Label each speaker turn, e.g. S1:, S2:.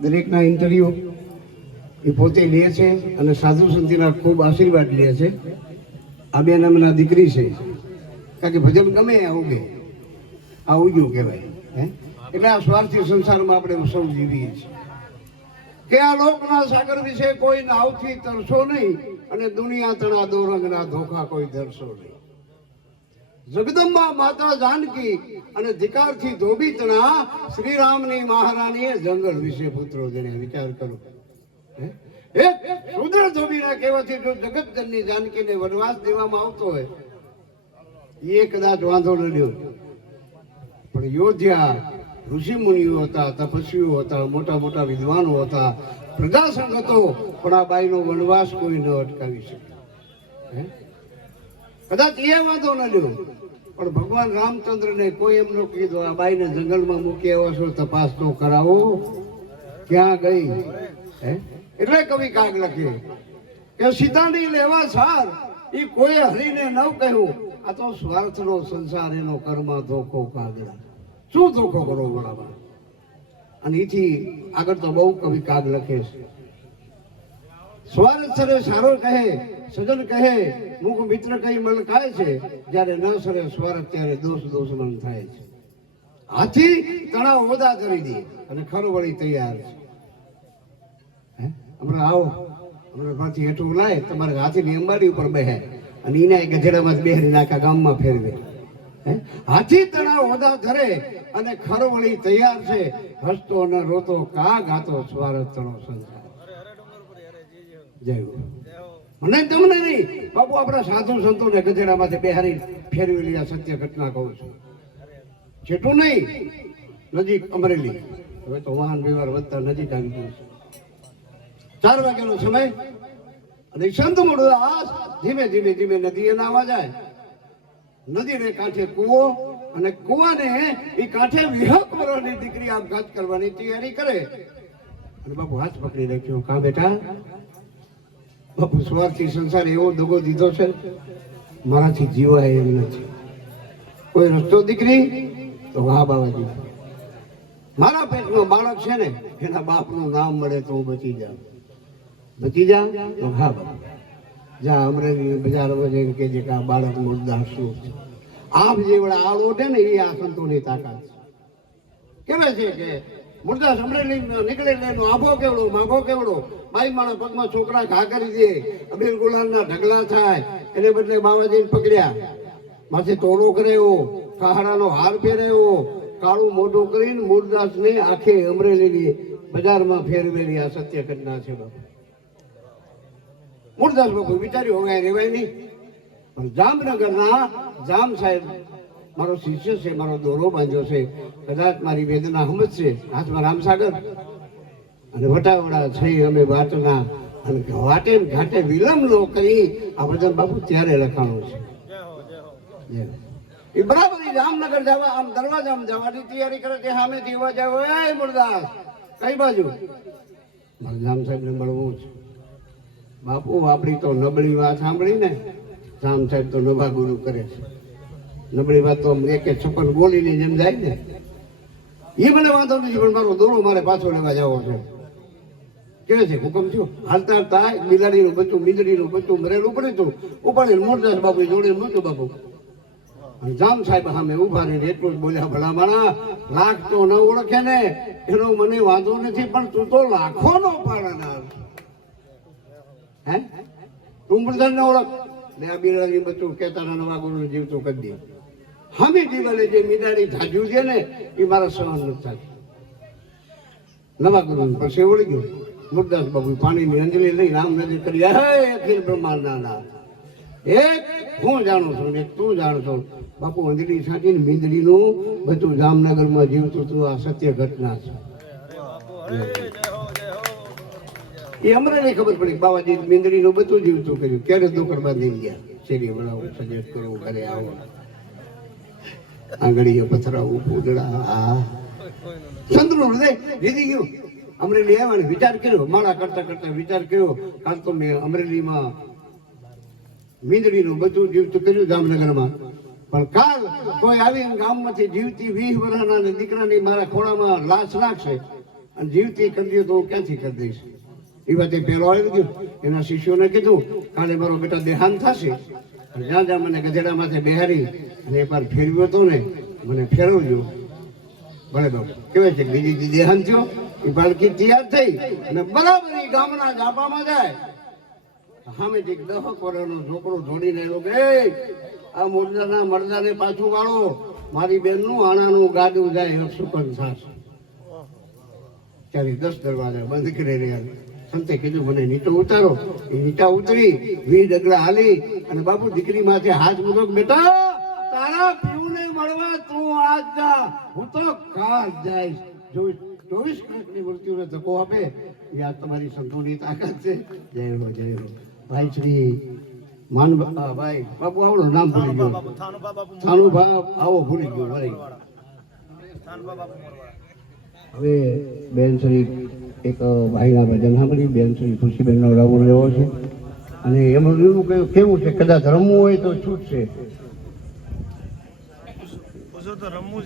S1: દરેકના ઇન્ટરવ્યુ એ પોતે લે છે અને સાધુ સંતિના ખૂબ આશીર્વાદ લે છે. આ બે નામના દીકરી છે. કારણ કે ભજન ગમે આવું આ ઉગ્યું કહેવાય, હે? એટલે આ સ્વાર્થી સંસારમાં આપણે સૌ જીવીએ છીએ. કે આ લોકના સાગર વિશે કોઈ નાવથી તરશો નહીં અને દુનિયા તણા દોરંગના ધોખા કોઈ ધરશો નહીં. જગદંબા માતા જાનકી અને ધિકારથી ધોબી તણા શ્રી મહારાણીએ જંગલ વિશે પુત્રો જેને વિચાર કરો? એક શુદ્ર ધોબીના કહેવાથી જો જગતજનની જાનકીને વનવાસ દેવામાં આવતો હોય એ કદાચ વાંધો લ્યો. પણ યોધ્યા ઋષિ મુનિઓ હતા, તપસ્વીઓ હતા, મોટા મોટા વિદ્વાનો હતા, પ્રજાસંઘ હતો, પણ આ બાઈનો વનવાસ કોઈ ન અટકાવી શકે? કદાચ એ વાંધો ન લ્યો. પણ ભગવાન રામચંદ્રને કોઈ એમ ન કીધું, આ બાઈને જંગલમાં મૂકી આવ્યો છો, તપાસ તો કરાવો. ક્યાં ગઈ? હે? એટલે કવિ કાગ લખે કે સીતાની લેવા સાર. એ કોઈ હરીને ન કહ્યું. આ તો સ્વાર્થનો સંસાર, એનો કર્મ ધોખો કાગડા. શું ધોખો કરો બરાબર અને એથી આગળ તો બહુ કવિ કાગ લખે છે. સ્વાર્થ સારો કહે, સજન કહે મુખ મિત્ર કઈ મલકાય છે? જ્યારે ન સરે સ્વર, ત્યારે દોષ દોષ મન થાય છે. હાથી તણાવ ઓદા કરી દે અને ખરો વળી તૈયાર છે? હમણાં આવો. હમણાં પાછી હેઠું લાય, તમારે હાથીની અંબાડી ઉપર બેહે અને એના ગધેડામાં જ બેહરીને આખા ગામમાં ફેરવે? હાથી તણાવ ઓદા ધરે અને ખરો વળી તૈયાર છે. હસતો ન રોતો કા ગાતો સ્વાર્થ તણો સંસાર. જય ગુરુ. મને તમને નહીં. બાપુ, આપણા સાધુ સંતોને ગધેડામાંથી બેહારી ફેરવેલી આ સત્ય ઘટના કહું છું. જેટલું નહીં, નજીક અમરેલી. હવે તો વાહન વ્યવહાર વધતા નજીક આવી ગયું છે. ચાર વાગ્યાનો સમય અને સંત મૂળદાસ ધીમે ધીમે ધીમે નદીએ નાવા જાય. નદીને કાંઠે કૂવો અને કૂવાને એ કાંઠે વિહક વરોની દીકરી આપઘાત કરવાની તૈયારી કરે. અને બાપુ, હાથ પકડી રાખ્યો. કા બેટા? બાપુ સ્વાર્થી સંસાર એવો દગો દીધો છે, મારાથી જીવાય એમ નથી. કોઈ રસ્તો દીકરી, તો હા બાબાજી. મારા પેટનો બાળક છે ને, એના બાપનું નામ મળે તો હું બચી જાઉં. બચી જા તો હા બાબા જા અમરેલી બજારમાં જઈને કે જે આ બાળક મુદ્દા શું છે. આપ જે વડા છે ને એ આ સંતોની તાકાત છે. કેવે છે કે મુર્દાસ અમરેલી નીકળે એનો આભો કેવડો માભો કેવડો? બાઈ માણા પગમાં છોકરા ઘા કરી દે અબીર ગુલાલના ઢગલા થાય, એને બદલે બાવાજીને પકડ્યા. માથે તોડો કરે એવો કહાડાનો હાર પહેરે કાળું મોઢું કરીને મુરદાસને આખે અમરેલીની બજારમાં ફેરવેલી આ સત્ય ઘટના છે બાપુ. મુરદાસ બાપુ વિચાર્યું, હવે રેવાય નહીં. પણ જામનગરના જામ સાહેબ, મારો શિષ્ય છે, મારો દોરો બાંધ્યો છે. કદાચ મારી વેદના સમજશે હાથમાં રામસાગર. અને વટાવડા છે અમે વાતના અને વાટે ઘાટે વિલંબ લો કરી આ ભજન બાપુ ત્યારે લખાણું છે. એ બરાબર એ જામનગર જવા આમ દરવાજામાં જવાની તૈયારી કરે તે સામે જીવા જાવ એ મુરદાસ કઈ બાજુ? મારે જામ સાહેબને મળવું છે. બાપુ આપણી તો નબળી વાત સાંભળી ને જામ સાહેબ તો નભા ગુરુ કરે છે. નબળી વાત તો એકે છપ્પન બોલીને જેમ જાય ને. એ મને વાંધો નથી પણ મારો દોરો મારે પાછો લેવા જવો છે. કે છે, હુકમ થયો. હાલતા હાલતા બિલાડીનું બચ્ચું મીંદડીનું બચ્ચું મરેલું પડ્યું હતું ઉપાડીને મોરદાસ બાપુ જોડે નહોતું બાપુ. જામ સાહેબ સામે ઊભા રહીને એટલું જ બોલ્યા, ભલા માણા લાખ તો ન ઓળખે ને, એનો મને વાંધો નથી, પણ તું તો લાખો નો પાડનાર. હે? તું પ્રધાન ન ઓળખ. ને આ બિલાડી બચ્ચું કેતાના નવા ગુરુ જીવતું કરી દે. હામી દિવાલે જે મીડાડી ધાજ્યું છે ને, એ મારા સહન નથી થતું. નવા ગુરુ પછી ઓળી ગયું. મુરદાસ બાબુ પાણીની અંજલી લઈ રામ નદી કરી હે, અખિલ બ્રહ્માંડના એક, હું જાણું છું ને તું જાણું છું. બાપુ અંજલિ છાંટીને મીંદડીનું બધું જામનગરમાં જીવતું હતું. આ સત્ય ઘટના છે. એ અમને ખબર પડી બાબાજી મીંદડીનું બધું જીવતું કર્યું. ક્યારે દુકડ બાંધી ગયા? શેરી બનાવું સજેસ્ટ કરવું ઘરે આવો. આંગળીએ પથરાવું પૂજડા આ. સંતનું હૃદય રીધી ગયું. અમરેલી આવ્યા અને વિચાર કર્યો, માળા કરતા કરતા વિચાર કર્યો, કાલ તો મેં અમરેલીમાં મીંદડીનું બધું જીવતું કર્યું જામનગરમાં. પણ કાલ કોઈ આવીને ગામમાંથી જીવતી વીસ વર્ષના દીકરાની મારા ખોળામાં લાશ નાખશે અને જીવતી કરી દઉં તો હું ક્યાંથી કરી દઈશ? એ વાતે પહેલો આવી ગયો. એના શિષ્યોને કીધું, કાલે મારો બેટા દેહાંત થશે. અને જ્યાં જ્યાં મને ગધેડા માથે બેહારી અને એકવાર ફેરવ્યો હતો ને, મને ફેરવજો. ભલે બાબુ કેવાય છે બીજી દેહાંત થયો. એ બાળકી તૈયાર થઈ અને બરાબર એ ગામના ગાબામાં જાય. સામે એક દહ કરોડનો છોકરો જોડીને આવ્યો કે આ મુર્દાના મરદાને પાછું વાળો. મારી બેનનું આણાનું ગાડું જાય સુકન સાસ. ત્યારે દસ દરવાજા બંધ કરી રહ્યા સંતે કીધું, મને નીચે ઉતારો. એ નીચા ઉતરી વી ડગલા હાલી અને બાપુ દીકરી માથે હાથ મૂકો બેટા, તારા પીઉને મળવા તું આજ જા. હું તો કાલ જઈશ. ચોવીસ ચોવીસ કલાકની મૃત્યુને ધક્કો આપે એ આ તમારી સંતોની તાકાત છે. જય હો જય હો. ભાઈ શ્રી માન ભાઈ બાપુ આવડો નામ ભૂલી ગયો. થાનુ બાપ આવો ભૂલી ગયો ભાઈ હવે બેન શ્રી એક ભાઈના ભજન સાંભળી બેન શ્રી ખુશીબેનનો રાવણ લેવો છે. અને એમનું એવું કેવું છે? કદાચ રમવું હોય તો છૂટશે
S2: તો રમવું છે.